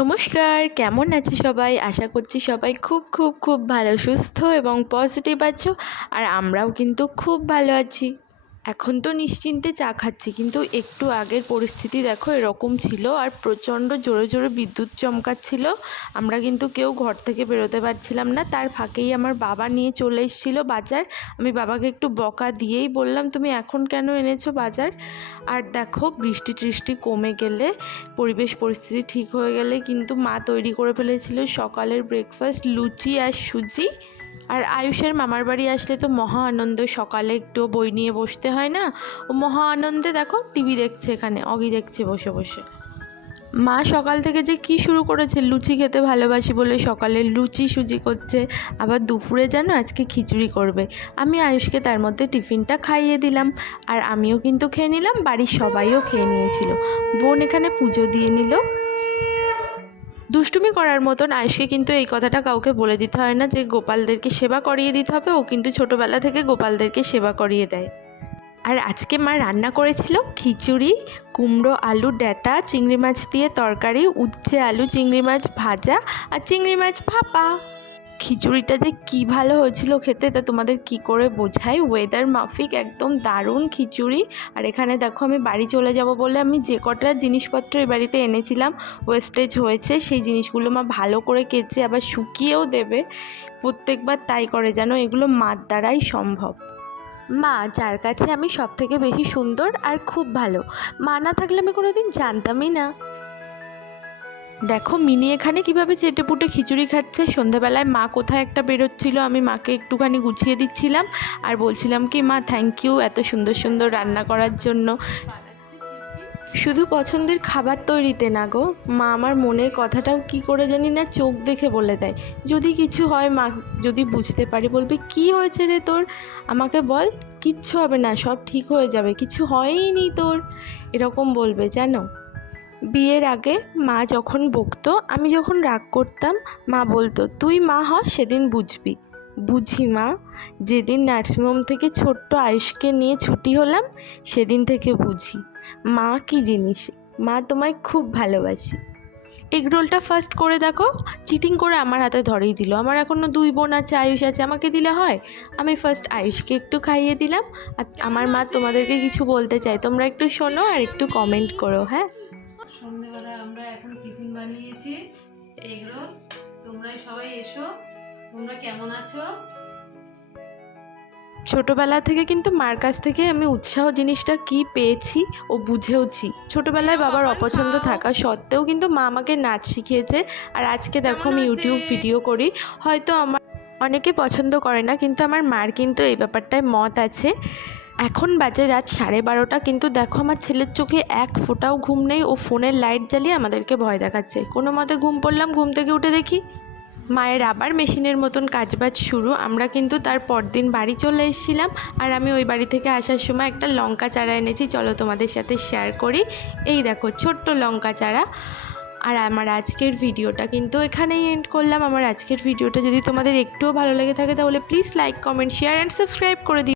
নমস্কার, কেমন আছো সবাই? আশা করছি সবাই খুব খুব খুব ভালো, সুস্থ এবং পজিটিভ আছো। আর আমরাও কিন্তু খুব ভালো আছি। এখন তো নিশ্চিন্তে চা খাচ্ছি, কিন্তু একটু আগের পরিস্থিতি দেখো এরকম ছিল। আর প্রচণ্ড জোরে জোরে বিদ্যুৎ চমকাচ্ছিল। আমরা কিন্তু কেউ ঘর থেকে বেরোতে পারছিলাম না। তার ফাঁকেই আমার বাবা নিয়ে চলে এসেছিলো বাজার। আমি বাবাকে একটু বকা দিয়েই বললাম, তুমি এখন কেন এনেছো বাজার? আর দেখো বৃষ্টি টৃষ্টি কমে গেলে, পরিবেশ পরিস্থিতি ঠিক হয়ে গেলে কিন্তু মা তৈরি করে ফেলেছিল সকালের ব্রেকফাস্ট, লুচি আর সুজি। আর আয়ুষের মামার বাড়ি আসলে তো মহা আনন্দ, সকালে একটু বই নিয়ে বসতে হয় না, ও মহা আনন্দে দেখো টিভি দেখছে, এখানে অগি দেখছে বসে বসে। মা সকাল থেকে যে কি শুরু করেছে, লুচি খেতে ভালোবাসি বলে সকালে লুচি সুজি করছে, আবার দুপুরে জানো আজকে খিচুড়ি করবে। আমি আয়ুষকে তার মধ্যে টিফিনটা খাইয়ে দিলাম, আর আমিও কিন্তু খেয়ে নিলাম, বাড়ির সবাইও খেয়ে নিয়েছিল। বোন এখানে পুজো দিয়ে নিল। দুষ্টুমি করার মতন আয়ুষকে কিন্তু এই কথাটা কাউকে বলে দিতে হয় না যে গোপালদেরকে সেবা করিয়ে দিতে হবে, ও কিন্তু ছোটোবেলা থেকে গোপালদেরকে সেবা করিয়ে দেয়। আর আজকে মা রান্না করেছিল খিচুড়ি, কুমড়ো আলু ডাঁটা, চিংড়ি মাছ দিয়ে তরকারি, উচ্ছে আলু চিংড়ি মাছ ভাজা, আর চিংড়ি মাছ ভাপা। খিচুড়িটা যে কি ভালো হয়েছিল খেতে, তা তোমাদের কি করে বোঝাই। ওয়েদার মাফিক একদম দারুণ খিচুড়ি। আর এখানে দেখো আমি বাড়ি চলে যাব বলে আমি যে কটা জিনিসপত্র এই বাড়িতে এনেছিলাম ওয়েস্টেজ হয়েছে, সেই জিনিসগুলো মা ভালো করে কেচে আবার শুকিয়েও দেবে। প্রত্যেকবার তাই করে, জানো এগুলো মার দ্বারাই সম্ভব। মা, যার কাছে আমি সব থেকে বেশি সুন্দর আর খুব ভালো, মা না থাকলে আমি কোনোদিন জানতামই না। দেখো মিনি এখানে কিভাবে চেটেপুটে খিচুড়ি খাচ্ছে। সন্ধ্যাবেলায় মা কোথায় একটা বেরোচ্ছিল, আমি মাকে একটুখানি গুছিয়ে দিচ্ছিলাম আর বলছিলাম কি, মা থ্যাংক ইউ এত সুন্দর সুন্দর রান্না করার জন্য। শুধু পছন্দের খাবার তৈরিতে না গো, মা আমার মনের কথাটাও কি করে জানি না চোখ দেখে বলে দেয়। যদি কিছু হয়, মা যদি বুঝতে পারি, বলবে কি হয়েছে রে তোর, আমাকে বল, কিচ্ছু হবে না, সব ঠিক হয়ে যাবে, কিছু হয়ই নি তোর, এরকম বলবে জানো। বিয়ের আগে মা যখন বকতো, আমি যখন রাগ করতাম, মা বলতো তুই মা হ সেদিন বুঝবি। বুঝি মা, যেদিন নার্সিংহোম থেকে ছোট্ট আয়ুষকে নিয়ে ছুটি হলাম সেদিন থেকে বুঝি মা কী জিনিস। মা তোমায় খুব ভালোবাসি। এগরোলটা ফার্স্ট করে দেখো চিটিং করে আমার হাতে ধরেই দিল। আমার এখনও 2 বোন আছে, আয়ুষ আছে, আমাকে দিলে হয়? আমি ফার্স্ট আয়ুষকে একটু খাইয়ে দিলাম। আর আমার মা তোমাদেরকে কিছু বলতে চাই, তোমরা একটু শোনো আর একটু কমেন্ট করো। হ্যাঁ, সন্ধ্যেবেলায় আমরা এখন টিফিন বানিয়েছি এগরোল। তোমরা সবাই এসো, তোমরা কেমন আছো? ছোটোবেলা থেকে কিন্তু মার কাছ থেকে আমি উৎসাহ জিনিসটা কি পেয়েছি ও বুঝেওছি। ছোটোবেলায় বাবার অপছন্দ থাকা সত্ত্বেও কিন্তু মা আমাকে নাচ শিখিয়েছে। আর আজকে দেখো আমি ইউটিউব ভিডিও করি, হয়তো আমার অনেকে পছন্দ করে না, কিন্তু আমার মার কিন্তু এই ব্যাপারটায় মত আছে। এখন বাজে রাত 12:30, কিন্তু দেখো আমার ছেলের চোখে এক ফোঁটাও ঘুম নেই। ও ফোনের লাইট জ্বালিয়ে আমাদেরকে ভয় দেখাচ্ছে। কোনো মতে ঘুম পড়লাম, ঘুম থেকে উঠে দেখি মায়ের আবার মেশিনের মতন কাজবাজ শুরু। আমরা কিন্তু তার পরদিন বাড়ি চলে এসেছিলাম। আর আমি ওই বাড়ি থেকে আসার সময় একটা লঙ্কা চারা এনেছি, চলো তোমাদের সাথে শেয়ার করি। এই দেখো ছোট্ট লঙ্কা চারা। আর আমার আজকের ভিডিওটা কিন্তু এখানেই এন্ড করলাম। আমার আজকের ভিডিওটা যদি তোমাদের একটুও ভালো লেগে থাকে তাহলে please like, comment, share and subscribe করে দিও।